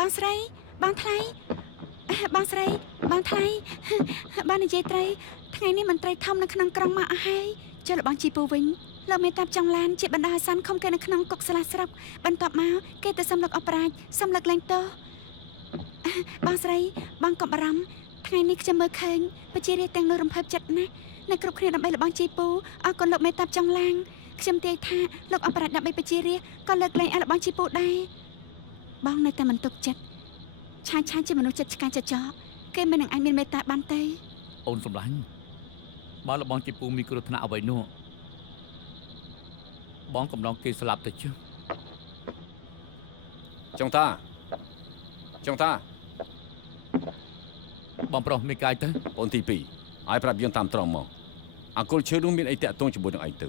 បងស្រីបងថ្លៃបងស្រីបងថ្លៃបាននិយាយត្រីថ្ងៃនេះមន្ត្រីធំនៅក្នុងក្រុងមកអស់ហើយចុះលោកបងជីពូវិញលោកមេតាបចង់ឡានជាបណ្ដោះអាសន្នខំគេនៅក្នុងគុកស្លាស្រុកបន្ទាប់មកគេទៅសុំលោកអបរាជសុំលើកលែងទោសបងស្រីបងកុំបារម្ភថ្ងៃនេះខ្ញុំមើលឃើញប្រជារាស្ត្រទាំងនោះរំភើបចិត្តណាស់នៅគ្រប់គ្នាដើម្បីលោកបងជីពូអរគុណលោកមេតាបចង់ឡានខ្ញុំទាយថាលោកអបរាជដើម្បីប្រជារាស្ត្រក៏លើកលែងឲ្យលោកបងជីពូដែរបងនៅតែមិនទុកចិត្តឆាយជាមនុស្សចិត្តឆ្កាចចោគេមិននឹងអាចមានមេត្តាបានទេអូនសម្លាញ់បើលបងជីពូមានគ្រោះថ្នាក់អ្វីនោះបងកំឡងគេស្លាប់ទៅចុះចុងតាបងប្រុសមានកាយទៅបងទី2ឲ្យប្រាប់យើងតាមត្រង់មកអកុលឈើនោះមានអីតាក់ទងជាមួយនឹងឯងទៅ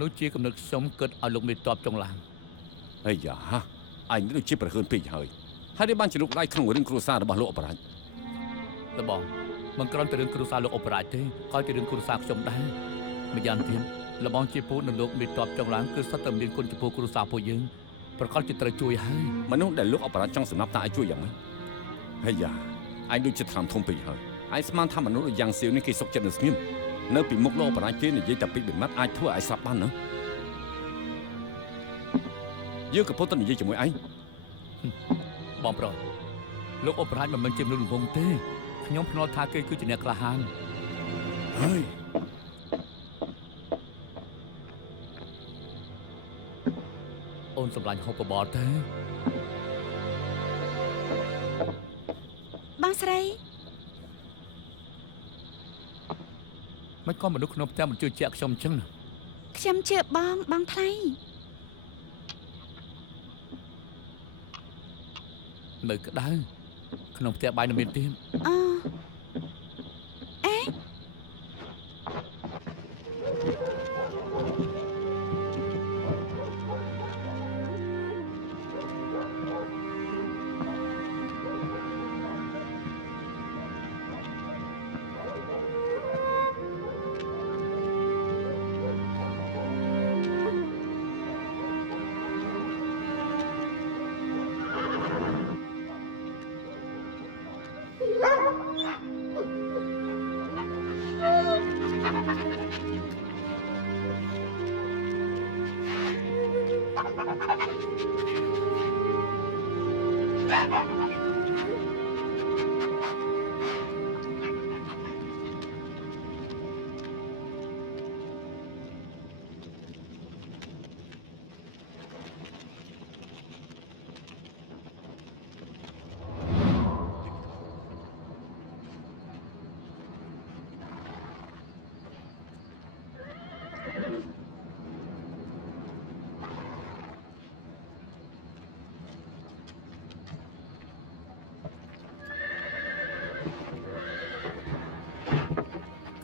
នោះជាកំណត់ខ្ញុំគិតឲ្យលោកមេតបចុងឡានអាយ៉ាឯងដូចជាប្រហើនពេកហើយហើយបានជាលោកដៃក្នុងរឿងគ្រួសាររបស់លោកអបរាជលបងមិនគ្រាន់តែរឿងគ្រួសារលោកអបរាជទេក៏ជារឿងគ្រួសារខ្ញុំដែរម្យ៉ាងទៀតលបងជាពូនិងលោកមេតបចុងឡានគឺសុទ្ធតែមានគុណចំពោះគ្រួសារពួកយើងប្រកាសជាត្រូវជួយហើយមនុស្សដែលលោកអបរាជចង់សម្រាប់តាឲ្យជួយយ៉ាងម៉េចអាយ៉ាឯងដូចជាថ្នាំធំពេកហើយឯងស្មានថាមនុស្សដូចយ៉ាងសៀវនេះគេសុខចិត្តនឹងស្ងៀមនៅពីមុខលោកអបរាជគេនិយាយតែពីបិមាត់អាចធ្វើឲ្យស្លាប់បានណាយើងក៏ពុតតែនិយាយជាមួយឯងបងប្រុសលោកអបរាជមិនមែនជាមនុស្សល្ងងទេខ្ញុំភ្នាល់ថាគេគឺជាអ្នកក្លាហានហើយអូនសម្លាញ់ហូបបបរទេបងស្រីមិនក៏មនុស្សក្នុងផ្ទះមិនជឿជាក់ខ្ញុំអញ្ចឹងណាខ្ញុំជឿបងថ្លៃនៅក្តៅក្នុងផ្ទះបាយនៅមានទៀតអេ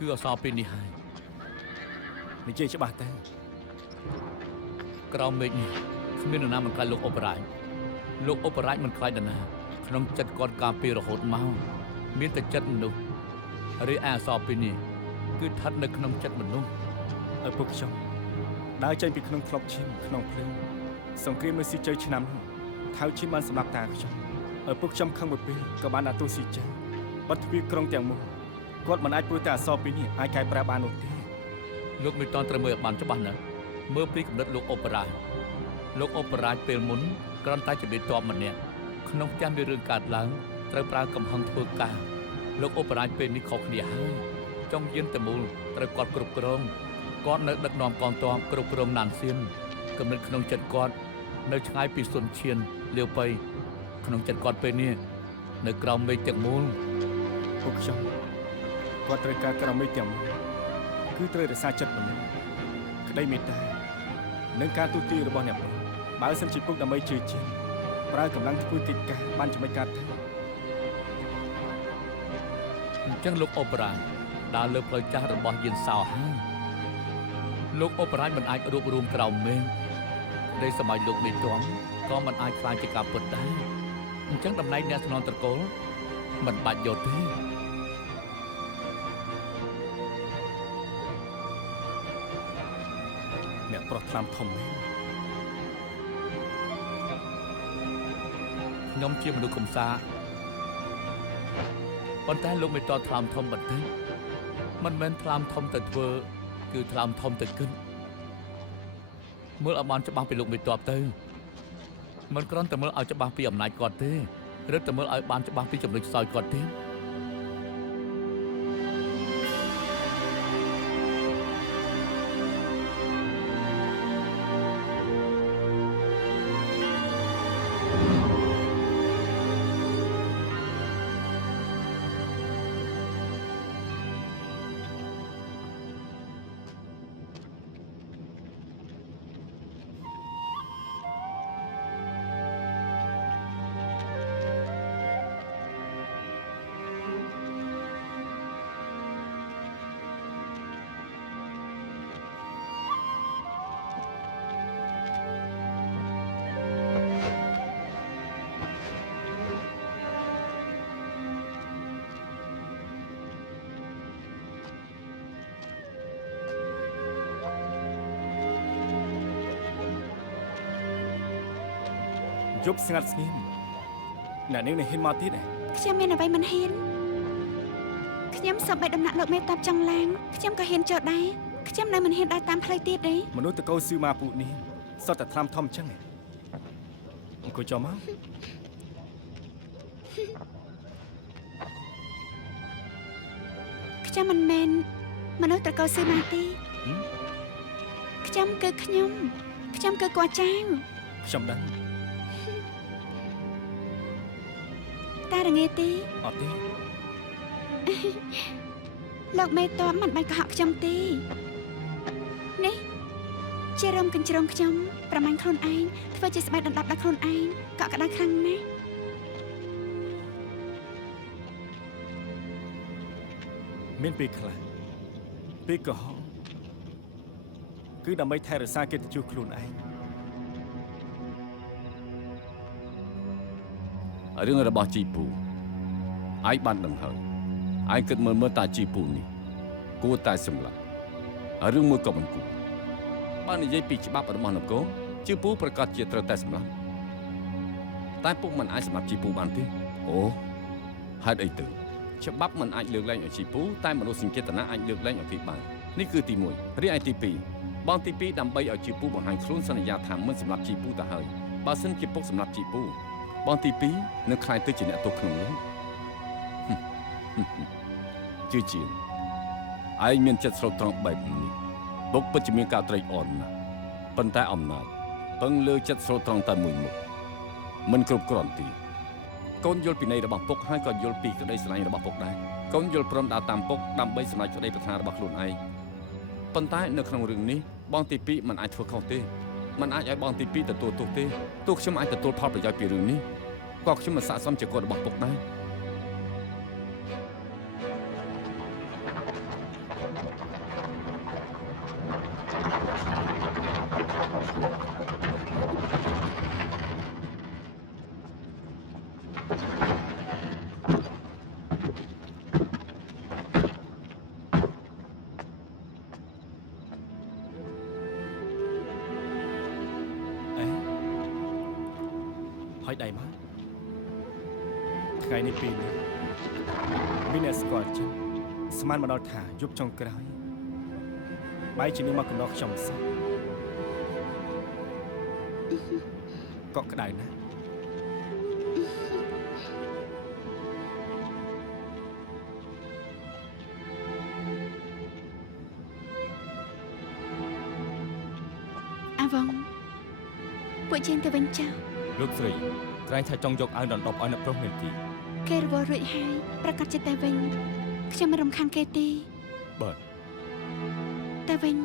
គឺអសរពេលនេះហើយនិយាយច្បាស់ទៅក្រោមមេឃនេះគ្មាននរណាមិនខ្លាចលោកអបរាជលោកអបរាជមិនខ្លាចនរណាក្នុងចិត្តគាត់ការពាររហូតមកមានតែចិត្តមនុស្សរីឯអសរពេលនេះគឺស្ថិតនៅក្នុងចិត្តមនុស្សឪពុកខ្ញុំដើរចេញពីក្នុងក្លុបឈាមក្នុងភ្លើងសង្គ្រាមនៅស៊ីជើឆ្នាំនោះថៅឈាមបានសម្លាប់តាខ្ញុំឪពុកខ្ញុំខឹងមួយពេលក៏បានដាក់ទោសស៊ីជើបិទទ្វារក្រុងទាំងមូលគាត់មិនអាចព្រួយតែអសរពីនេះអាចកែប្រែបាននោះទេលោកមិនតន់ត្រូវមើលឲ្យបានច្បាស់ណាស់មើលពីកំណត់លោកអបរាជលោកអបរាជពេលមុនគ្រាន់តែជាមេតបម្នាក់ក្នុងផ្ទះមានរឿងកើតឡើងត្រូវប្រើកំហឹងធ្វើការលោកអបរាជពេលនេះខុសគ្នាហើយចង់យានតែមូលត្រូវគាត់គ្រប់គ្រងគាត់នៅដឹកនាំកងទ័ពគ្រប់គ្រងណានសៀនកំណត់ក្នុងចិត្តគាត់នៅឆ្ងាយពីសុនឈៀនលាវប៉ៃក្នុងចិត្តគាត់ពេលនេះនៅក្រោមមេឃទាំងមូលពុកខ្ញុំគាត់ត្រូវការក្រោមមេឃទាំងមូលគឺត្រូវរក្សាចិត្តមនុស្សក្តីមេត្តានិងការទូទាយរបស់អ្នកបងបើសិនជាពុកដើម្បីជឿជាក់ប្រើកម្លាំងធ្វើកិច្ចការបានចំណេញការទៅអញ្ចឹងលោកអបរាជដើរលើផ្លូវចាស់របស់យានសោហើយលោកអបរាជមិនអាចរួបរวมក្រោមមេឃនៃសម័យលោកមេតមក៏មិនអាចខ្លាចជាការពិតដែរអញ្ចឹងតំណែងអ្នកស្នងត្រកូលមិនបាច់យកទេអ្នកប្រុសថ្នាំធំមែនខ ខ្ញុំជាមនុស្សកំសាប៉ុន្តែលោកមិនតថ្លើមធំបន្តិចមិនមែនថ្លើមធំទៅធ្វើគឺថ្លើមធំទៅគិតមើលឲ្យបានច្បាស់ពីលោកមិនតបទៅមិនគ្រាន់តែមើលឲ្យច្បាស់ពីអំណាចគាត់ទេឬតែមើលឲ្យបានច្បាស់ពីចំណុចខ្សោយគាត់ទេយប់ស្ងាត់ស្ងៀមអ្នកនាងនឹងហ៊ានមកទៀតទេ ខ្ញុំមានអ្វីមិនហ៊ានខ្ញុំសប្បាយដំណាក់លោកមេតាប់ចង់ឡើងខ្ញុំក៏ហ៊ានចុះដែរខ្ញុំនៅមិនហ៊ានដើរតាមផ្លូវទៀតទេ មនុស្សតកោស៊ឺម៉ាពូនេះសុទ្ធតែថ្លាមធំអញ្ចឹងអង្គុយចុះមក ខ្ញុំមិនមែនមនុស្សតកោស៊ឺម៉ាទេខ្ញុំគឺខ្ញុំគឺគាត់ចៅ ខ្ញុំដឹង តារងាទេ អត់ទេ លោកមេតាប់មិនបាច់កុហកខ្ញុំទេនេះជារំកញ្ជ្រោងខ្ញុំប្រមាញ់ខ្លួនឯងធ្វើជាស្បែកដណ្ដប់ដល់ខ្លួនឯងកក់ក្ដៅខ្លាំងណាស់ មានពេលខ្លះពេលកុហកគឺដើម្បីថែរក្សាកិត្តិយសខ្លួនឯង រឿងរបស់ជីពូឯងបានដឹងហើយឯងគិតមើលតាជីពូនេះគួរតែសម្លាប់ហើយរឿងមួយក៏មិនគួរបាននិយាយពីច្បាប់របស់នគរជីពូប្រកាសជាត្រូវតែសម្លាប់តែពុកមិនអាចសម្លាប់ជីពូបានទេអូហេតុអីទៅច្បាប់មិនអាចលើកលែងឲ្យជីពូតែមនុស្សសេចក្ដីអាចលើកលែងឲ្យគេបាននេះគឺទី1រីឯទី2បងទី2ដើម្បីឲ្យជីពូបង្ហាញខ្លួនសន្យាថាមិនសម្លាប់ជីពូទៅហើយបើសិនជាពុកសម្លាប់ជីពូបងទី2នឹងខ្លាយទៅជាអ្នកទោសក្នុងនោះជឿជាឯងមានចិត្តស្រោតត្រង់បែបនេះពុកពិតជាមានការត្រេកអរណាស់ប៉ុន្តែអំណាចពឹងលើចិត្តស្រោតត្រង់តែមួយមុខមិនគ្រប់គ្រាន់ទេកូនយល់ពីន័យរបស់ពុកហើយក៏យល់ពីក្តីស្រឡាញ់របស់ពុកដែរកូនយល់ព្រមដើរតាមពុកដើម្បីសម្រេចក្តីប្រាថ្នារបស់ខ្លួនឯងប៉ុន្តែនៅក្នុងរឿងនេះបងទី2មិនអាចធ្វើខុសទេមិនអាចឲ្យបងទី2ទទួលទោសទេទោះខ្ញុំអាចទទួលផលប្រយោជន៍ពីរឿងនេះក៏ខ្ញុំមិនស័ក្តិសមជាកូនរបស់ពុកដែរហើយដៃមកថ្ងៃនេះពីនេះមានអ្នកស្គាល់ចឹងស្មានមកដល់ថាយប់ចុងក្រោយបាយជានឹងមកកំណោះខ្ញុំសោះកក់ក្ដៅណាស់ អាវងពួកយើងទៅវិញចោល លោកស្រីក្រែងថាចង់យកអាវដណ្ដប់ឲ្យអ្នកប្រុសមែនទេ គេរវល់រួចហើយប្រកាសចិត្តទៅវិញខ្ញុំមិនរំខានគេទេ បាទ ទៅវិញ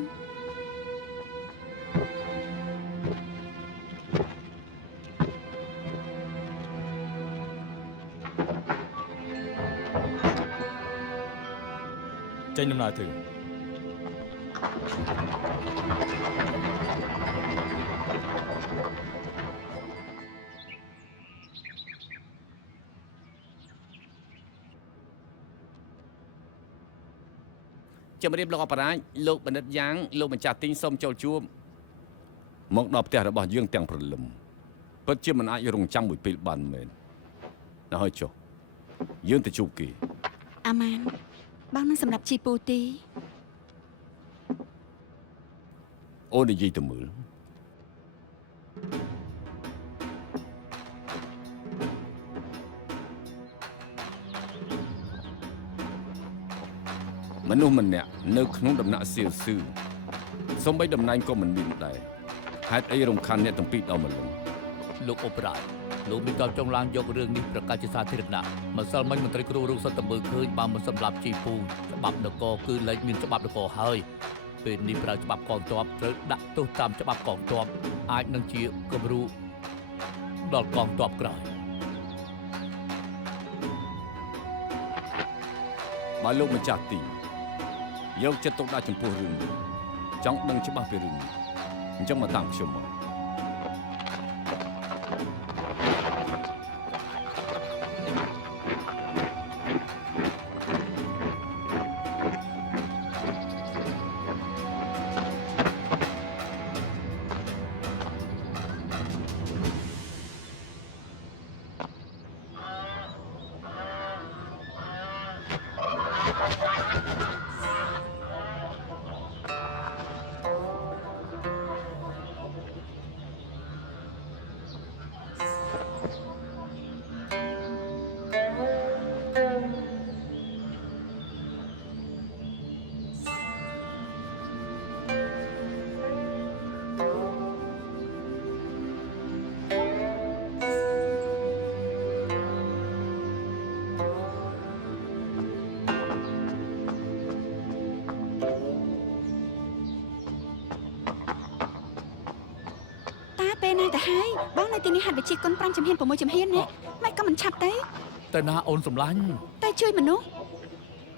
ចេញដំណើរទៅ ជំរាបលោកអបរាជលោកបណ្ឌិតយ៉ាងលោកម្ចាស់ទីងសូមចូលជួបមកដល់ផ្ទះរបស់យើងទាំងព្រលឹមពិតជាមិនអាចរងចាំមួយពេលបានមែន ណ៎ហើយចុះយើងទៅជួបគេ អាម៉ានបងនឹងសម្រាប់ជីពូទី អូននិយាយទៅមើលមនុស្សម្នាក់នៅក្នុងដំណាក់សៀវស៊ឺសំបីតំណែងក៏មិនមានដែរហេតុអីរំខានអ្នកទាំងពីរដល់ម្លឹង លោកអបរាជលោកមានការចង់ឡើងយករឿងនេះប្រកាសជាសាធារណៈម្សិលមិញមន្ត្រីគ្រូរូបសត្វតមើលឃើញបានមិនសម្លាប់ជីពូច្បាប់នគរគឺលែងមានច្បាប់នគរហើយពេលនេះប្រើច្បាប់កងទ័ពត្រូវដាក់ទោសតាមច្បាប់កងទ័ពអាចនឹងជាគំរូដល់កងទ័ពក្រោយ បើលោកម្ចាស់ទីយកចិត្តទុកដាក់ចំពោះរឿងនេះចង់ដឹងច្បាស់ពីរឿងនេះអញ្ចឹងមកតាមខ្ញុំមក ពេលណាទៅហើយបងនៅទីនេះហាត់វិជាគុណ5ចំហៀន6ចំហៀនណាមិនក៏មិនឆាប់ទេ តែណាអូនសម្លាញ់ តែជួយមនុស្ស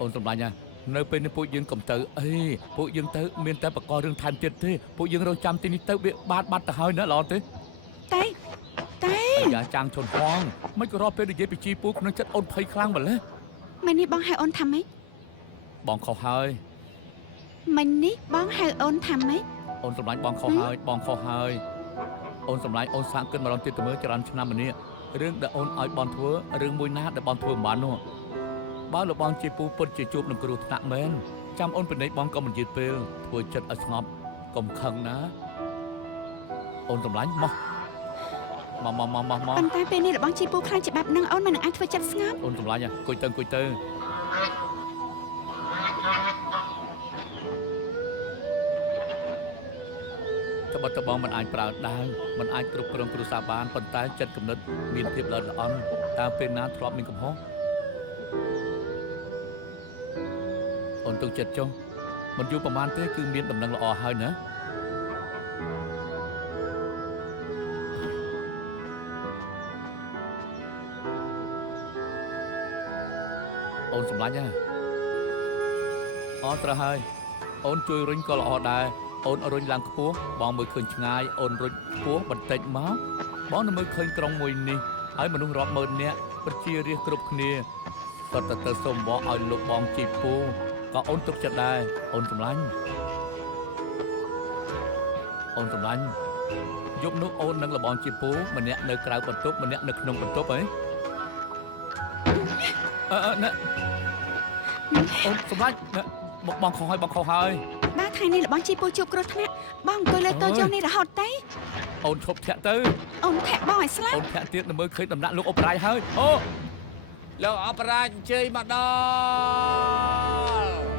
អូនសម្លាញ់ណានៅពេលនេះពួកយើងកុំទៅអីពួកយើងទៅមានតែបកករឿងថែមទៀតទេពួកយើងរងចាំទីនេះទៅវាបាត់ទៅហើយណាល្អទេ តែ យ៉ាចាំងជន់ហងមិនក៏រកពេលនិយាយពីជីពូក្នុងចិត្តអូនភ័យខ្លាំងម្ល៉េះ មិញនេះបងហៅអូនថាម៉េច បងខុសហើយ មិញនេះបងហៅអូនថាម៉េច អូនសម្លាញ់បងខុសហើយបងខុសហើយអូនសម្លាញ់អូនសាកគិតម្ដងទៀតទៅមើលច្រើនឆ្នាំម្នាក់រឿងដែលអូនឲ្យបងធ្វើរឿងមួយណាដែលបងធ្វើមិនបាននោះបើលបងជីពូពុតជាជួបនឹងគ្រោះថ្នាក់មែនចាំអូនពិនិត្យបងក៏មិនយឺតពេលធ្វើចិត្តឲ្យស្ងប់កុំខឹងណាអូនសម្លាញ់មក ប៉ុន្តែពេលនេះរបស់ជីពូខ្លាំងច្បាប់នឹងអូនមិននឹងអាចធ្វើចិត្តស្ងប់ អូនសម្លាញ់អង្គុយទៅត្បិតតបងមិនអាចប្រើដាវមិនអាចគ្រប់គ្រងគ្រួសារបានប៉ុន្តែចិត្តគំនិតមានភាពល្អិតល្អន់តាមពេលណាធ្លាប់មានកំហុសអូនទុកចិត្តចុះមិនយូរប្រហែលទេគឺមានដំណឹងល្អហើយណាអូនសម្លាញ់ហ៎អូនត្រូវហើយអូនជួយរុញក៏ល្អដែរអូនរុញឡើងខ្ពស់បងមើលឃើញឆ្ងាយអូនរុញខ្ពស់បន្តិចមកបងនឹងមើលឃើញក្រុងមួយនេះហើយមនុស្សរាប់ម៉ឺននាក់ពិតជារាសគ្រប់គ្នាគាត់ទៅសុំបកឲ្យលោកបងជីពូក៏អូនទុកចិត្តដែរអូនសម្លាញ់យប់នោះអូននឹងលបងជីពូម្នាក់នៅក្រៅបន្ទប់ម្នាក់នៅក្នុងបន្ទប់ហ៎ណែអូនសម្លាញ់បងខុសហើយបើថ្ងៃនេះរបស់ជីពូជួបគ្រោះថ្នាក់បងអង្គុយលើតូចុះនេះរហូតទេអូនឈប់ធាក់ទៅអូនធាក់បងឲ្យស្លាប់អូនធាក់ទៀតមើលឃើញដំណាក់លោកអបរាជហើយអូលោកអបរាជអញ្ជើញមកដល់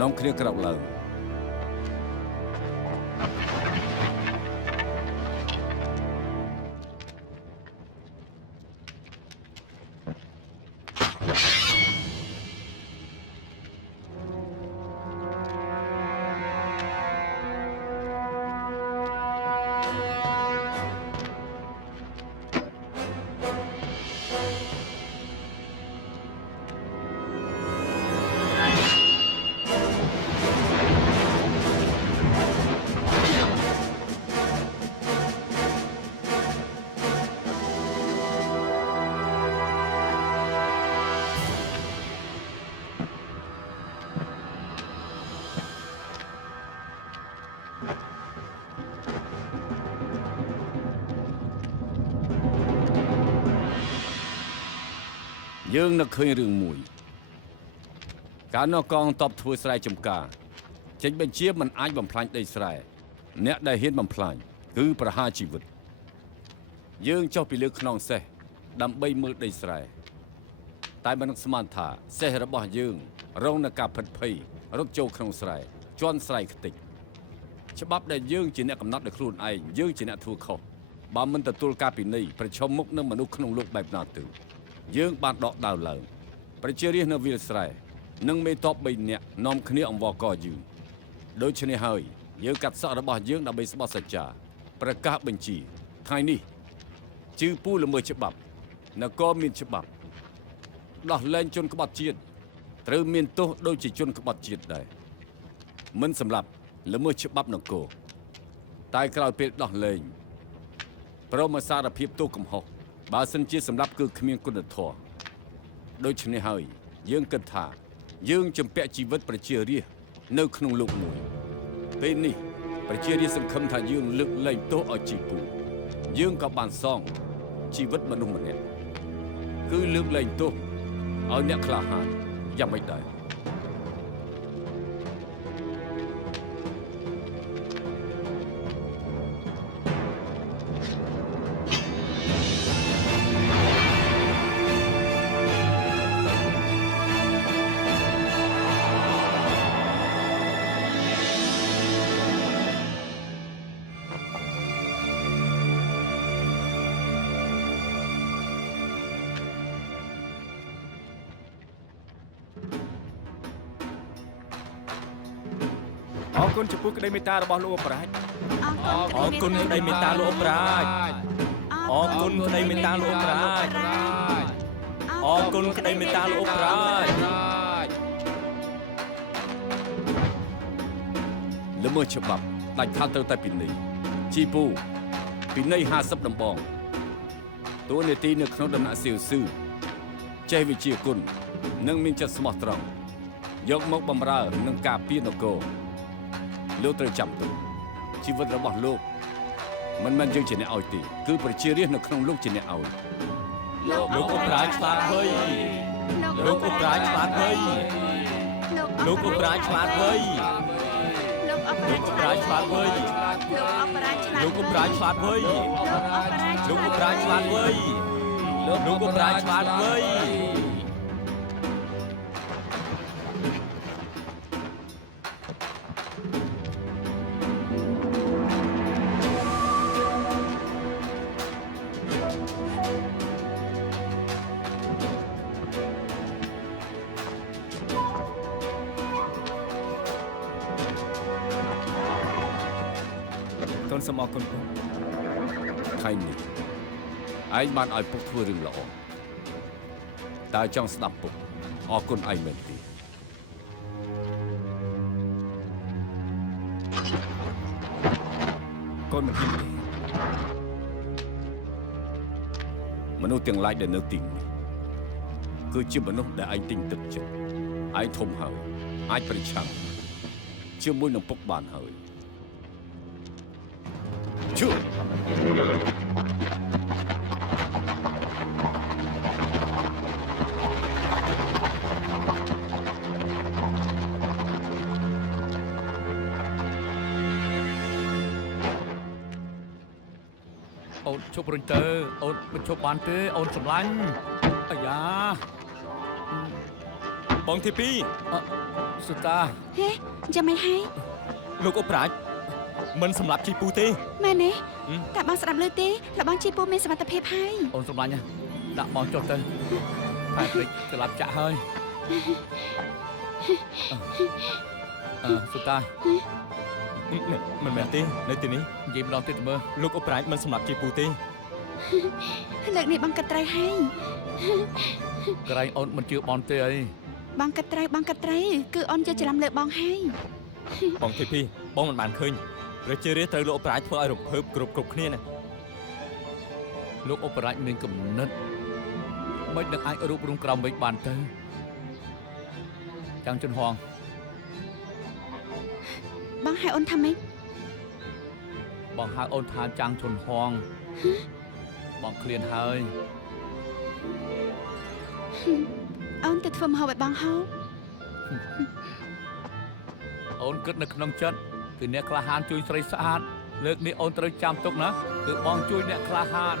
នាំគ្នាក្រោកឡើង យើងនឹកឃើញរឿងមួយកាលនោះកងទ័ពធ្វើស្រែចម្ការចេញបញ្ជាមិនអាចបំផ្លាញដីស្រែអ្នកដែលហ៊ានបំផ្លាញគឺប្រហារជីវិតយើងចុះពីលើខ្នងសេះដើម្បីមើលដីស្រែតែមិននឹកស្មានថាសេះរបស់យើងរងនឹងការផិតភ័យរត់ចូលក្នុងស្រែជន់ស្រែខ្ទេចច្បាប់ដែលយើងជាអ្នកកំណត់ដោយខ្លួនឯងយើងជាអ្នកធ្វើខុសបើមិនទទួលការពិន័យប្រឈមមុខនឹងមនុស្សក្នុងលោកបែបណាទៅយើងបានដកដាវឡើងប្រជារាស្ត្រនៅវាលស្រែនិងមេតប3នាក់នាំគ្នាអង្វរកយឺដូច្នេះហើយយើងកាត់សក់របស់យើងដើម្បីស្បោះសច្ចាប្រកាសបញ្ជាថ្ងៃនេះជឺពូល្មើសច្បាប់នគរមានច្បាប់ដោះលែងជនក្បត់ជាតិត្រូវមានទោសដូចជាជនក្បត់ជាតិដែរមិនសម្រាប់ល្មើសច្បាប់នគរតែក្រោយពេលដោះលែងព្រមសារភាពទោសកំហុសបើសិនជាសម្រាប់គឺគ្មានគុណធម៌ដូច្នេះហើយយើងគិតថាយើងជំពាក់ជីវិតប្រជារាស្ត្រនៅក្នុងលោកមួយពេលនេះប្រជារាស្ត្រសង្ឃឹមថាយើងលើកលែងទោសឲ្យជីពូយើងក៏បានសងជីវិតមនុស្សម្នាក់គឺលើកលែងទោសឲ្យអ្នកក្លាហានយ៉ាងម៉េចដែរអរគុណចំពោះក្តីមេត្តារបស់លោកអបរាជ អរគុណក្តីមេត្តាលោកអបរាជ អរគុណក្តីមេត្តាលោកអបរាជអរគុណក្តីមេត្តាលោកអបរាជល្មើសច្បាប់ដាច់ខាតត្រូវតែពិន័យជីពូពិន័យ50ដំបងតួនាទីនៅក្នុងដំណាក់សៀវស៊ឺចេះវិជាគុណនិងមានចិត្តស្មោះត្រង់យកមកបម្រើនឹងការពារនគរលោកត្រូវចាំទុកជីវិតរបស់លោកមិនមែនយើងជាអ្នកឲ្យទេគឺប្រជារាស្ត្រនៅក្នុងលោកជាអ្នកឲ្យលោកអបរាជឆ្លាតហើយលោកអបរាជឆ្លាតហើយលោកអបរាជឆ្លាតហើយលោកអបរាជឆ្លាតហើយលោកអបរាជឆ្លាតហើយលោកអបរាជឆ្លាតហើយលោកអបរាជឆ្លាតហើយសូមអរគុណពុកថ្ងៃនេះឯងបានឲ្យពុកធ្វើរឿងល្អតើចង់ស្ដាប់ពុកអរគុណឯងមែនទេកូនមិនហ៊ានទេមនុស្សទាំងឡាយដែលនៅទីនេះគឺជាមនុស្សដែលឯងទិញទឹកចិត្តឯងធំហើយអាចប្រឆាំងជាមួយនឹងពុកបានហើយជឿអូនជប់រុញទៅអូនមិនជប់បានទេអូនសម្លាញ់អាយ៉ាបងទីសុតា ហេចាំមិនហើយ លោកអបរាជមិនសម្លាប់ជីពូទេមែនទេតែបងស្ដាប់លើទេរបស់ជីពូមានសមត្ថភាពហើយអូនសម្លាញ់ដាក់មកចុះទៅតែព្រិចស្លាប់ចាក់ហើយសុតាមិនមែនទេនៅទីនេះនិយាយម្ដងទៀតមើលលោកអបរាជមិនសម្លាប់ជីពូទេលើកនេះបងគិតត្រូវហើយក្រែងអូនមិនជឿបនទេអីបងគិតត្រូវគឺអូនជាច្រឡំលើបងហើយបងទីបងមិនបានឃើញប្រជារាស្ត្រត្រូវលោកអបរាជធ្វើឲ្យរំភើបគ្រប់គ្នាណាលោកអបរាជមានគំនិតមិននឹងអាចរួបរวมក្រោមមេឃបានទៅចាំជន់ហងបងហៅអូនថាម៉េចបងហៅអូនថាចាំងជន់ហងបងឃ្លានហើយ អូនទៅធ្វើម្ហូបឲ្យបងហូប អូនគិតនៅក្នុងចិត្តគឺអ្នកក្លាហានជួយស្រីស្អាតលើកនេះអូនត្រូវចាំទុកណាគឺបងជួយអ្នកក្លាហាន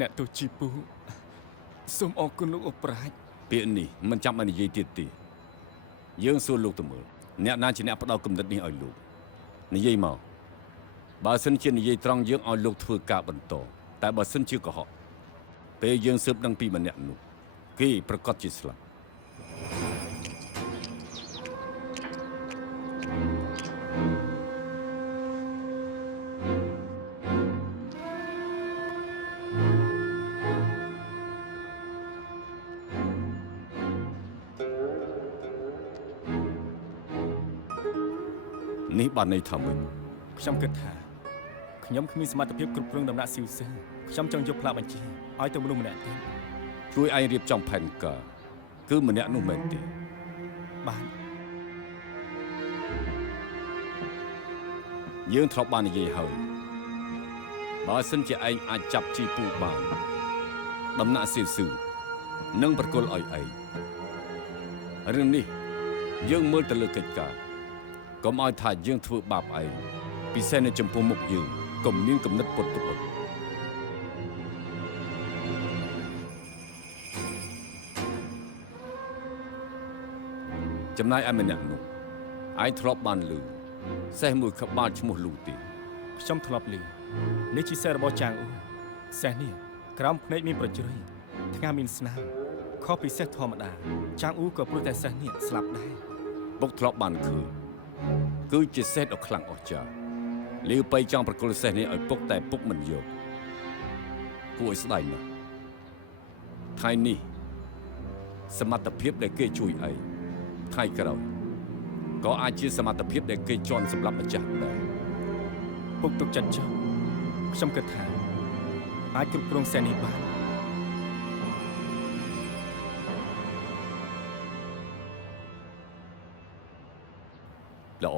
អ្នកទោសជីពូសូមអរគុណលោកអប្រាជ្ញ ពាក្យនេះមិនចាំឲ្យនិយាយទៀតទេយើងសួរលោកទៅមើលអ្នកណាជាអ្នកផ្ដល់គំនិតនេះឲ្យលោកនិយាយមកបើសិនជានិយាយត្រង់យើងឲ្យលោកធ្វើការបន្តតែបើសិនជាកុហកពេលយើងស៊ើបដឹងពីម្នាក់នោះគេប្រកាសជាស្លាប់ នេះបានន័យថាម៉េច ខ្ញុំគិតថាខ្ញុំគ្មានសមត្ថភាពគ្រប់គ្រងដំណាក់ស៊ីវសើខ្ញុំចង់យកផ្លាកបញ្ជាឲ្យទៅមនុស្សម្នាក់ទៀត ជួយឯងរៀបចំផែនការគឺម្នាក់នោះមែនទេ បាទ យើងធ្លាប់បាននិយាយហើយបើសិនជាឯងអាចចាប់ជីពូបានដំណាក់ស៊ីវស៊ឺនឹងប្រគល់ឲ្យឯងរឿងនេះយើងមើលទៅលើកិច្ចការកុំឲ្យថាយើងធ្វើបាបឯងពិសេសនៅចំពោះមុខយើងកុំមានគំនិតពុតពុតចំណែកឯម្នាក់នោះឯងធ្លាប់បានឮសេះមួយក្បាលឈ្មោះលូទេ ខ្ញុំធ្លាប់ឮនេះជាសេះរបស់ចាងអ៊ូសេះនេះក្រោមភ្នែកមានប្រជ្រុយថ្ងាមានស្នាមខុសពីសេះធម្មតាចាងអ៊ូក៏ព្រោះតែសេះនេះស្លាប់ដែរ ពុកធ្លាប់បានឃើញគឺជាសេះដ៏ខ្លាំងអស្ចារ្យលាវបៃចង់ប្រគល់សេះនេះឲ្យពុកតែពុកមិនយកគួរឲ្យស្ដាយណាស់ថ្ងៃនេះសមត្ថភាពដែលគេជួយឯងថ្ងៃក្រោយក៏អាចជាសមត្ថភាពដែលគេជន់សម្រាប់ម្ចាស់ដែរ ពុកទុកចិត្តចុះខ្ញុំគិតថាអាចគ្រប់គ្រងសេះនេះបាន ល្អ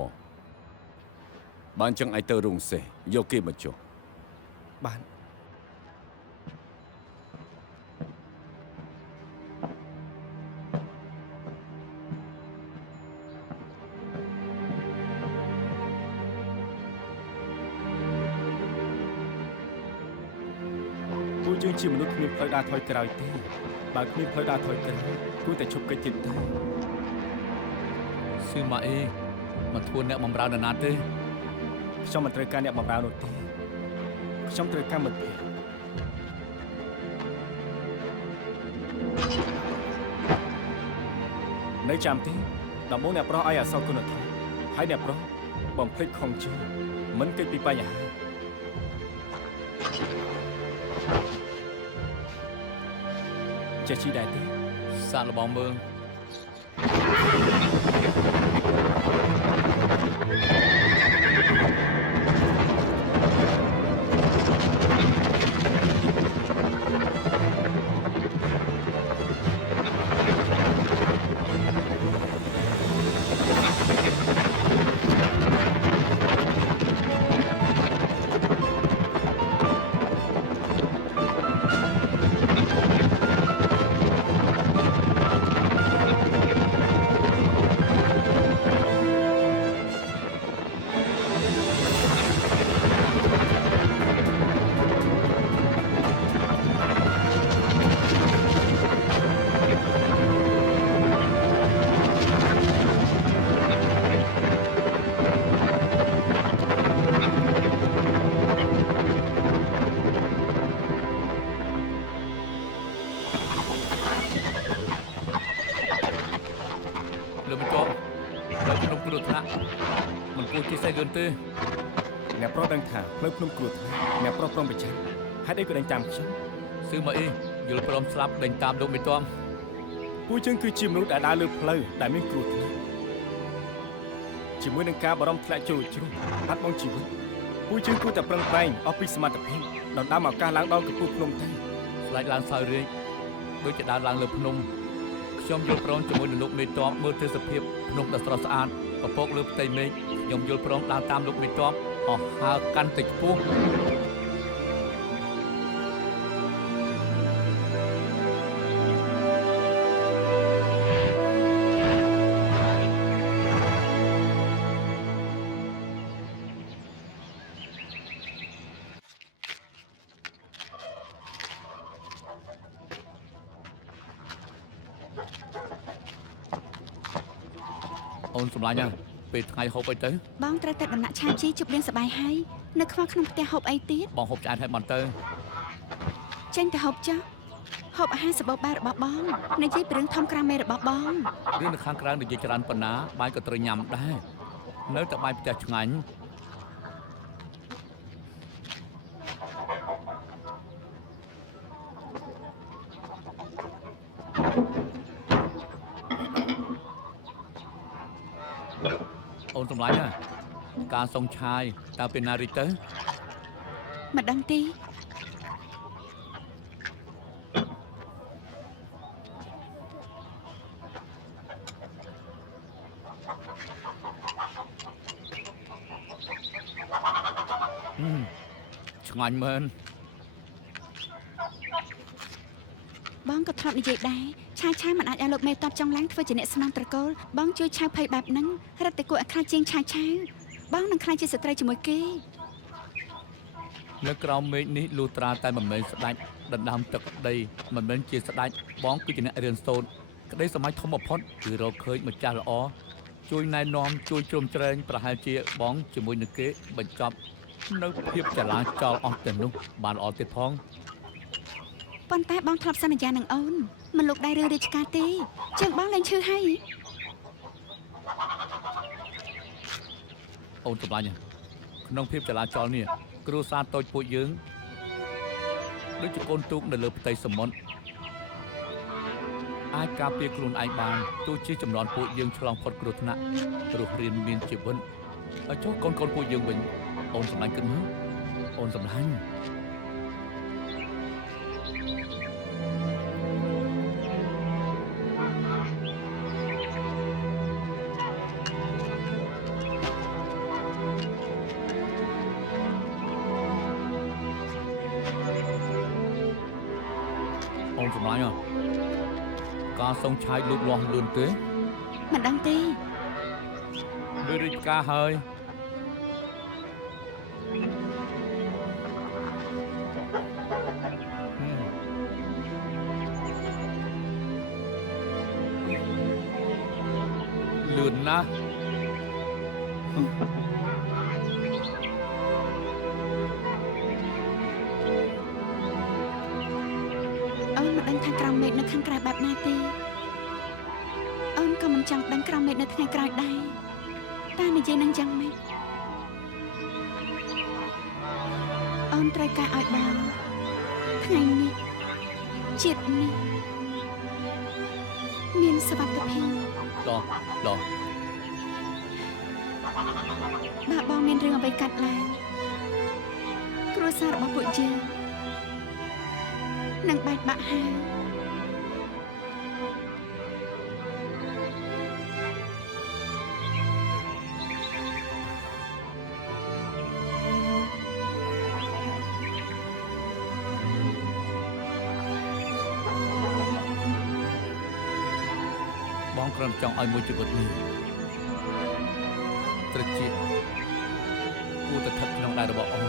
បានចឹងឯងទៅរោងសេះយកគេមកចុះ បាន ពួកយើងជាមនុស្សគ្មានផ្លូវដើរថយក្រោយទេបើគ្មានផ្លូវដើរថយក្រោយគួរតែឈប់កិច្ចទៀតទៅ ស៊ឺម៉ាអេមកធ្វើអ្នកបម្រើនរណាទេ ខ្ញុំមិនត្រូវការអ្នកបម្រើនោះទេខ្ញុំត្រូវការមិត្តភក្តិនៅចាំទេដំបូងអ្នកប្រុសឲ្យអសរគុណធម៌ហើយអ្នកប្រុសបំភ្លេចខំជឿមិនគេចពីបញ្ហាចេះជីដែរទេ សាកល្បងមើល លើមិនចោលនៅក្នុងគ្រោះថ្នាក់មិនគួរជិះសេះយន្តទេ អ្នកប្រុសដឹងថាផ្លូវភ្នំគ្រោះថ្នាក់អ្នកប្រុសព្រមប្រចាំហេតុអីក៏ដេញតាមខ្ញុំ ស៊ឺម៉ាអេយល់ព្រមស្លាប់ដេញតាមលោកមេតំ ពួកយើងគឺជាមនុស្សដែលដើរលើផ្លូវដែលមានគ្រោះថ្នាក់ជាមួយនឹងការបារម្ភធ្លាក់ចូលជ្រុះបាត់បង់ជីវិត ពូយើងគួរតែប្រឹងប្រែងអស់ពីសមត្ថភាពដណ្ដើមឱកាសឡើងដល់កំពូលភ្នំទៅ ស្ដេចឡើងសោយរាជដូចជាដើរឡើងលើភ្នំខ្ញុំយល់ព្រមជាមួយនឹងលោកមេតបមើលទេសភាពភ្នំដ៏ស្រស់ស្អាតពពកលើផ្ទៃមេឃខ្ញុំយល់ព្រមដើរតាមលោកមេតបអស់ហើរកាន់តែខ្ពស់ អូនសម្លាញ់ណាពេលថ្ងៃហូបអីទៅ បងត្រូវតែដំណាក់ឆាជីជប់លៀងសបាយហើយនៅខ្វះក្នុងផ្ទះហូបអីទៀត បងហូបឆ្អែតឲ្យបានទៅ ចេញទៅហូបចុះហូបអាហារសម្បូរបែបរបស់បងនិយាយពីរឿងធំក្រាមេរបស់បង រឿងនៅខាងក្រៅនិយាយច្រើនប៉ុណ្ណាបាយក៏ត្រូវញ៉ាំដែរនៅតែបាយផ្ទះឆ្ងាញ់អូនសម្លាញ់ណាការសុងឆាយតើពេលណារីកទៅ មិនដឹងទេ ឆ្ងាញ់មែន បងក៏ធ្លាប់និយាយដែរឆាមិនអាចឲ្យលោកមេតបចង់ឡើងធ្វើជាអ្នកស្នងត្រកូលបងជួយឆាភ័យបែបហ្នឹងរត់តែគួរឲ្យខ្លាចជាងឆាបងនឹងខ្លាចជាស្ត្រីជាមួយគេ នៅក្រោមមេឃនេះលូត្រាតែមិនមែនស្ដេចដណ្ដើមទឹកដីមិនមែនជាស្ដេចបងគឺជាអ្នករៀនសូត្រក្តីសម័យធំបំផុតគឺរកឃើញម្ចាស់ល្អជួយណែនាំជួយជ្រោមជ្រែងប្រហែលជាបងជាមួយនឹងគេបញ្ចប់នៅភាពចលាចលអស់ទៅនោះបានល្អទៀតផង ប៉ុន្តែបងធ្លាប់សន្យានឹងអូនមិនលោកដៃរឿងរាជការទេជាងបងលែងឈឺហើយ អូនសម្លាញ់ក្នុងភាពចលាចលនេះគ្រួសារតូចពួកយើងដូចជាកូនទូកនៅលើផ្ទៃសមុទ្រអាចការពារខ្លួនឯងបានទោះជាចំនួនពួកយើងឆ្លងផុតគ្រោះថ្នាក់រស់រានមានជីវិតឲ្យចុះកូនពួកយើងវិញអូនសម្លាញ់គិតមើលអូនសម្លាញ់ អូនសម្លាញ់ការសុងឆាយលូតលាស់លឿនទេ មិនដឹងទេ ដូចរាជការហើយលឿនណាស់ អូនមិនដឹងថាក្រោមមេឃនៅខាងក្រៅបែបណាទេអូនក៏មិនចង់ដឹងក្រោមមេឃនៅថ្ងៃក្រោយដែរតែនិយាយនឹងយ៉ាងម៉េចអូនត្រូវការឲ្យបងថ្ងៃនេះជាតិនេះមានសុវត្ថិភាព ដោះ បើបងមានរឿងអ្វីកាត់ឡើងគ្រួសាររបស់ពួកយើងនឹងបែកបាក់ហើយ បងគ្រាន់ចង់ឲ្យមួយជីវិតនេះត្រជាគួរតែស្ថិតក្នុងដៃរបស់អូន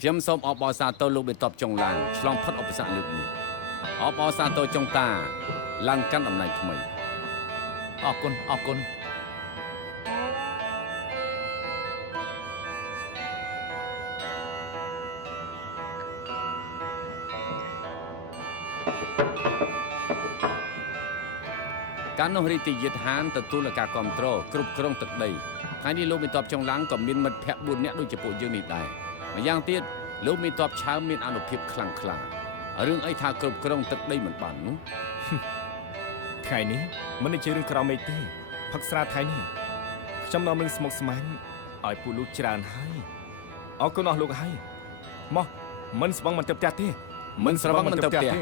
ខ្ញុំសូមអបអរសាទរលោកបេតបចុងឡានឆ្លងផុតឧបសគ្គលើកនេះអបអរសាទរចុងតាឡើងកាន់តំណែងថ្មី អរគុណអរគុណ អ ការនោះរាជទាហានទទួលការគ្រប់គ្រងគ្រប់គ្រងទឹកដីថ្ងៃនេះលោកមានទ័ពចុងឡាំងក៏មានមិត្តភ័ក្តិ4នាក់ដូចជាពួកយើងនេះដែរម្យ៉ាងទៀតលោកមានទ័ពឆើមមានអនុភាពខ្លាំងក្លារឿងអីថាគ្រប់គ្រងទឹកដីមិនបាននោះ ថ្ងៃនេះមិនជារឿងក្រៅមេឃទេផឹកស្រាថ្ងៃនេះខ្ញុំនាំរឿងស្មុគស្មាញឲ្យពួកលោកច្រើនហើយអរគុណអស់លោកហើយមកមិនស្វឹងមិនទៅផ្ទះទេ មិនស្រវឹងមិនទៅផ្ទះ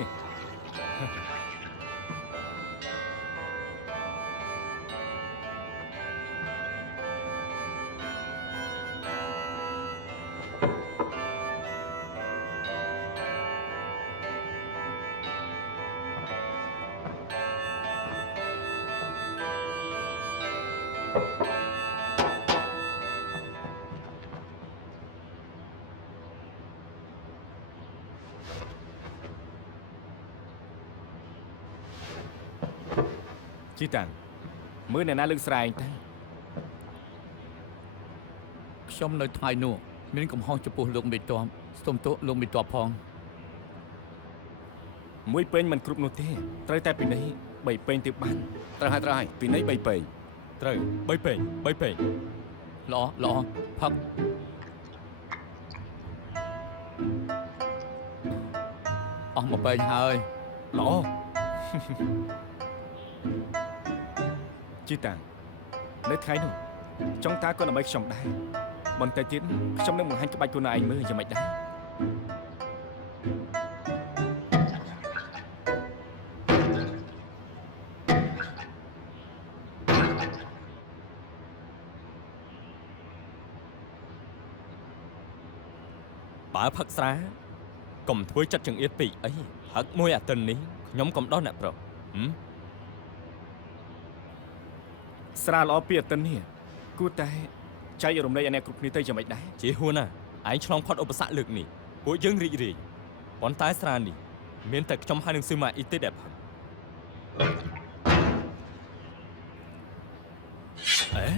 ជីតាំងមើលអ្នកណាលើកស្រែងទៅ ខ្ញុំនៅថ្ងៃនោះមានកំហុសចំពោះលោកមេទ័ពស្ទុំទោសលោកមេទ័ពផង មួយពេញមិនគ្រប់នោះទេត្រូវតែពីនេះ3ពេញទៅបាន ត្រូវហើយពីនេះ3ពេង ត្រូវ3ពេញ3ពេញ ល្អផឹកអស់មកពេញហើយ ល្អ ជីតាំងនៅថ្ងៃនោះចង់តាក៏ដើម្បីខ្ញុំដែរបន្តិចទៀតខ្ញុំនឹងបង្ហាញក្បាច់ខ្លួនឯងមើលយ៉ាងម៉េចដែរ បើផឹកស្រាកុំធ្វើចិត្តចង្អៀតពេកអីផឹកមួយអាទិននេះខ្ញុំកុំដោះអ្នកប្រុស ស្រាល្អពីអតិននេះគួរតែចែករំលែកឲ្យអ្នកគ្រប់គ្នាទៅយ៉ាងម៉េចដែរ ជាហួនណាឯងឆ្លងផុតឧបសគ្គលើកនេះពួកយើងរីករាយប៉ុន្តែស្រានេះមានតែខ្ញុំហើយនឹងស៊ឺម៉ាអ៊ីទេដែលផឹកអេ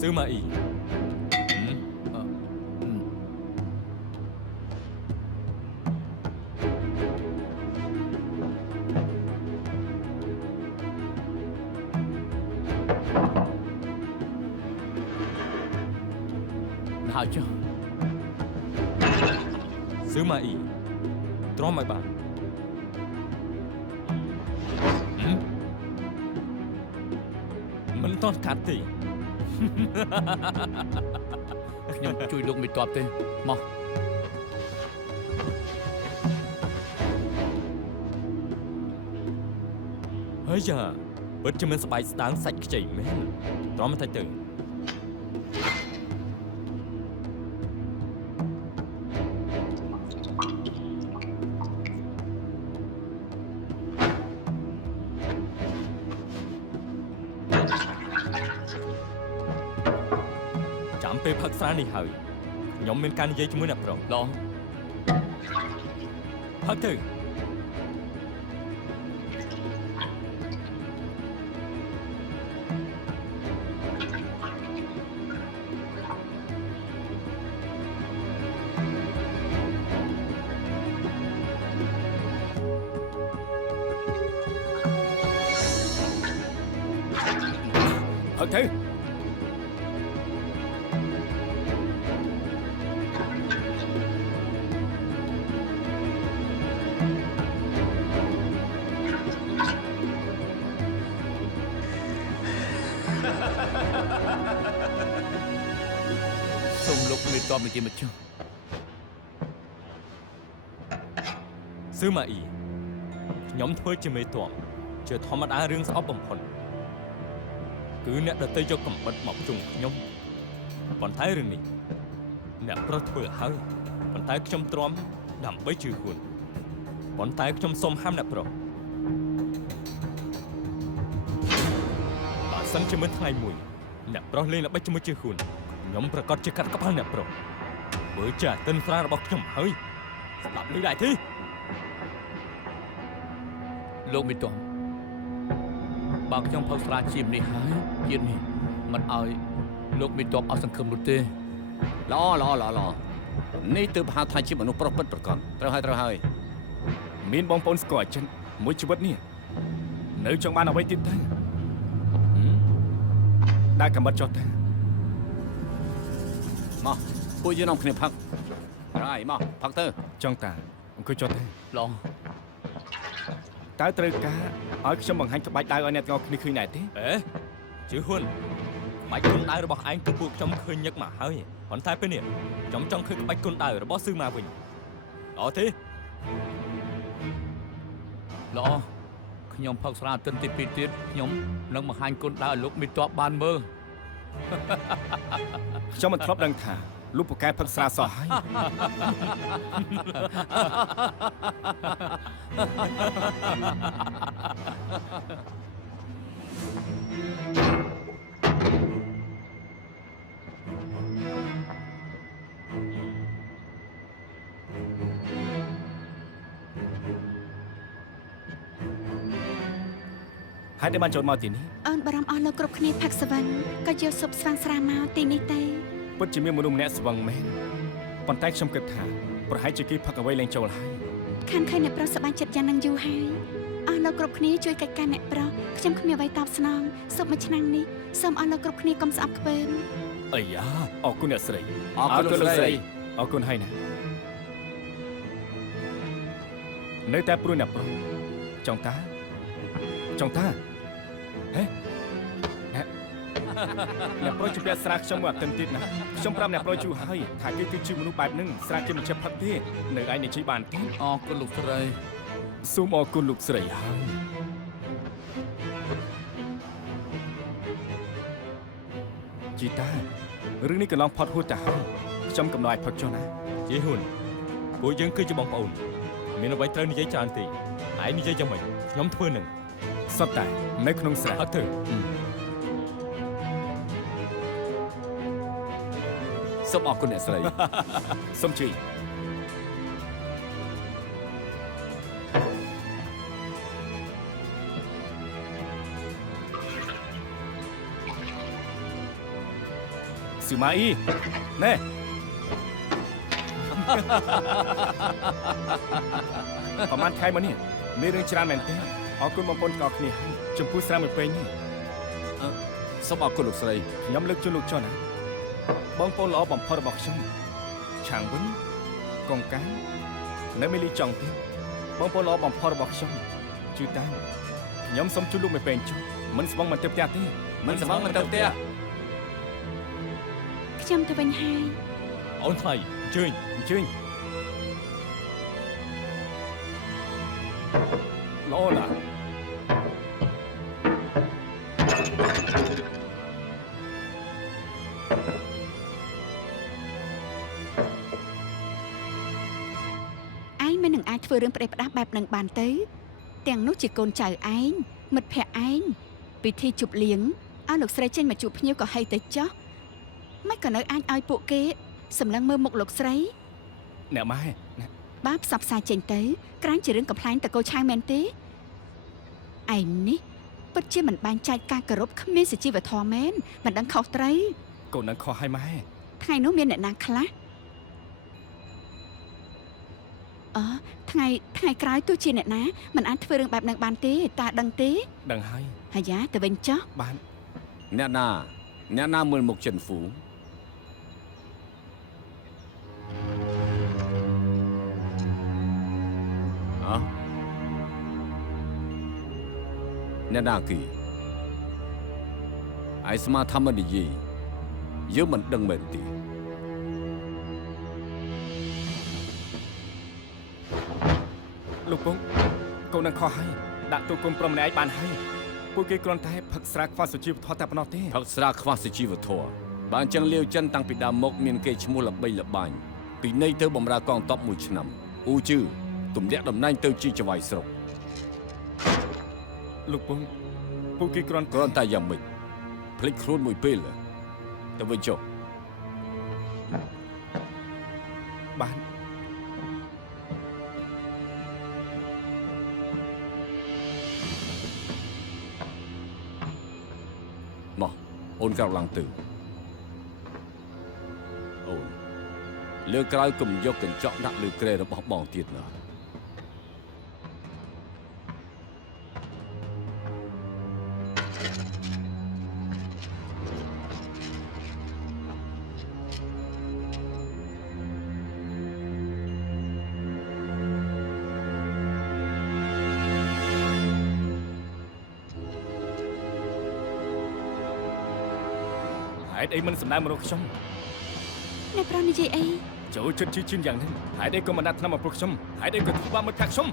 ស៊ឺម៉ាអ៊ី ហើយចុះ ស៊ឺម៉ាអ៊ីទ្រាំឲ្យបានមិនតន់កាត់ទេ ខ្ញុំជួយលោកមេទ័ពទេមក ហើយយ៉ាពិតជាមិនសប្បាយស្ដាងសាច់ខ្ចីមែនទ្រាំបន្តិចទៅ ចាំពេលផឹកស្រានេះហើយខ្ញុំមានការនិយាយជាមួយអ្នកប្រុស ល្អ ផឹកទៅ ផឹកទៅ សូមលោកមេទ័ពនិយាយមកចុះ ស៊ឺម៉ាអ៊ីខ្ញុំធ្វើជាមេទ័ពជាធម្មតារឿងស្អប់បំផុតគឺអ្នកដទៃយកកំបិតមកជុំខ្ញុំប៉ុន្តែរឿងនេះអ្នកប្រុសធ្វើហើយប៉ុន្តែខ្ញុំទ្រាំដើម្បីជឿខ្លួនប៉ុន្តែខ្ញុំសូមហាមអ្នកប្រុសបើសិនជាមិនថ្ងៃមួយអ្នកប្រុសលេងល្បិចជាមួយជឿខ្លួនខ្ញុំប្រកាសជាកាត់ក្បាលអ្នកប្រុស ធ្វើជាទិនស្រារបស់ខ្ញុំហើយស្ដាប់ឮដែរទេ លោកមេតមបើខ្ញុំផឹកស្រាជាម្នេះហើយជាតិនេះមិនឲ្យលោកមេតមអស់សង្ឃឹមនោះទេ ល្អនេះទើបហៅថាជាមនុស្សប្រុសពិតប្រកបត្រូវហើយ មានបងប្អូនស្គាល់អញ្ចឹងមួយជីវិតនេះនៅចង់បានអ្វីទៀតទៅដាក់កំបិតចុះទៅ មកពួកយើងនាំគ្នាផឹកហើយមកផឹកទៅ ចង់តាអង្គុយចុះទៅ ឡង តើត្រូវការឲ្យខ្ញុំបង្ហាញក្បាច់ដៅឲ្យអ្នកទាំងអស់គ្នាឃើញដែរទេ អេជឿហ៊ុនក្បាច់គុនដៅរបស់ឯងគឺពួកខ្ញុំឃើញញឹកមកហើយប៉ុន្តែពេលនេះខ្ញុំចង់ឃើញក្បាច់គុនដៅរបស់ស៊ឺម៉ាវិញល្អទេ ល្អខ្ញុំផឹកស្រាទិនទី2ទៀតខ្ញុំនឹងបង្ហាញគុណដើរឲ្យលោកមេតបបានមើល ខ្ញុំមិនធ្លាប់ដឹងថាលោកពូកែផឹកស្រាសោះហើយ ហើយដែលបានចូលមកទីនេះ អូនបារម្ភអស់លោកគ្រប់គ្នាផឹកស្វឹងក៏យកស៊ុបស្វាងស្រាមកទីនេះទេ ពិតជាមានមនុស្សម្នាក់ស្វឹងមែនប៉ុន្តែខ្ញុំគិតថាប្រហែលជាគេផឹកអ្វីលែងចូលហើយ ខានឃើញអ្នកប្រុសសប្បាយចិត្តយ៉ាងនឹងយូរហើយអស់លោកគ្រប់គ្នាជួយកិច្ចការអ្នកប្រុសខ្ញុំគ្មានអ្វីតបស្នងស៊ុបមួយឆ្នាំងនេះសូមអស់លោកគ្រប់គ្នាកុំស្អប់ខ្ពើម អាយ៉ាអរគុណអ្នកស្រី អរគុណលោកស្រី អរគុណហើយណានៅតែព្រួយអ្នកប្រុសចង់តាហេអ្នកប្រុសជម្រាបស្រាខ្ញុំមកអត់ទាន់ទៀតណាខ្ញុំប្រាប់អ្នកប្រុសយូរហើយថាគេគឺជាមនុស្សបែបហ្នឹងស្រាជាមិនចេះផឹកទេនៅឯងនិយាយបានទេ អរគុណលោកស្រី សូមអរគុណលោកស្រីហើយជីតារឿងនេះកន្លងផុតហួសទៅហើយខ្ញុំកំដៅឲ្យផឹកចុះណា ជឿហ៊ុនពួកយើងគឺជាបងប្អូនមានអ្វីត្រូវនិយាយច្រើនទេឯងនិយាយយ៉ាងម៉េចខ្ញុំធ្វើនឹង សុទ្ធតែនៅក្នុងស្រះ អត់ទៅ សូមអរគុណអ្នកស្រី សូមជួយស៊ឺម៉ាអ៊ីណែ ប្រហែលខែមកនេះមានរឿងច្រើនមែនទេអរគុណបងប្អូនទាំងអស់គ្នាហើយចំពោះស្រាមួយពេញនេះ សូមអរគុណលោកស្រី ខ្ញុំលើកជូនលោកចុះណាបងប្អូនល្អបំផុតរបស់ខ្ញុំឆាងវិញកងកានៅមីលីចង់ទៀតបងប្អូនល្អបំផុតរបស់ខ្ញុំជឿតាមខ្ញុំសូមជូនលោកមួយពេញចុះមិនស្វឹងមិនទៅផ្ទះទេ មិនស្មងមិនទៅផ្ទះ ខ្ញុំទៅវិញហើយ អូនថ្លៃជើញ អញ្ជើញល្អណាស់ ឯងមិននឹងអាចធ្វើរឿងផ្ដេសផ្ដាស់បែបនឹងបានទៅទាំងនោះជាកូនចៅឯងមិត្តភក្តិឯងពិធីជប់លៀងឲ្យលោកស្រីចេញមកជួបភ្ញៀវក៏ហីទៅចោះមិនក៏នៅអាចឲ្យពួកគេសម្លឹងមើលមុខលោកស្រី អ្នកម៉ែ បើផ្សព្វផ្សាយចេញទៅក្រាញ់ជារឿងកំ pl ែងតកោឆាងមែនទេឯងនេះពិតជាមិនបាញ់ចែកការគោរពគ្មានសុជីវធម៌មែនមិនដឹងខុសត្រូវ កូននឹងខុសហើយម៉ែ ថ្ងៃនោះមានអ្នកណាខ្លះអឺថ្ងៃក្រោយទោះជាអ្នកណាមិនអាចធ្វើរឿងបែបហ្នឹងបានទេតាដឹងទេ ដឹងហើយ ហើយយ៉ាទៅវិញចុះ បាន អ្នកណាមើលមុខចិនហ្វូអើអ្នកណាគីឯស្មាថាមិននិយាយយើងមិនដឹងមែនទេ លោកពងកូននឹងខុសហើយដាក់ទូកូនប្រុសម្នាក់ឯងបានហើយពួកគេគ្រាន់តែផឹកស្រាខ្វះសុជីវធម៌តែប៉ុណ្ណោះទេ ផឹកស្រាខ្វះសុជីវធម៌បើអញ្ចឹងលាវចិនតាំងពីដើមមកមានគេឈ្មោះល្បីល្បាញពីនៃទៅបម្រើកងទ័ពមួយឆ្នាំអ៊ូជឺទម្លាក់តំណែងទៅជាចៅហ្វាយស្រុក លោកពងពួកគេគ្រាន់ គ្រាន់តែយ៉ាងម៉េចភ្លេចខ្លួនមួយពេលទៅវិញចុះ បាន មកអូនក្រោកឡើងទៅអូនលើក្រោយកុំយកកញ្ចក់ដាក់លើគ្រែរបស់បងទៀតណាហេតុអីមិនសម្ដៅមករកខ្ញុំ អ្នកប្រុសនិយាយអី ចូលចិត្តជឿជឿនយ៉ាងនេះហេតុអីក៏មិនដាក់ថ្នាំមកព្រោះខ្ញុំហេតុអីក៏ធ្វើបាបមកថាខ្ញុំ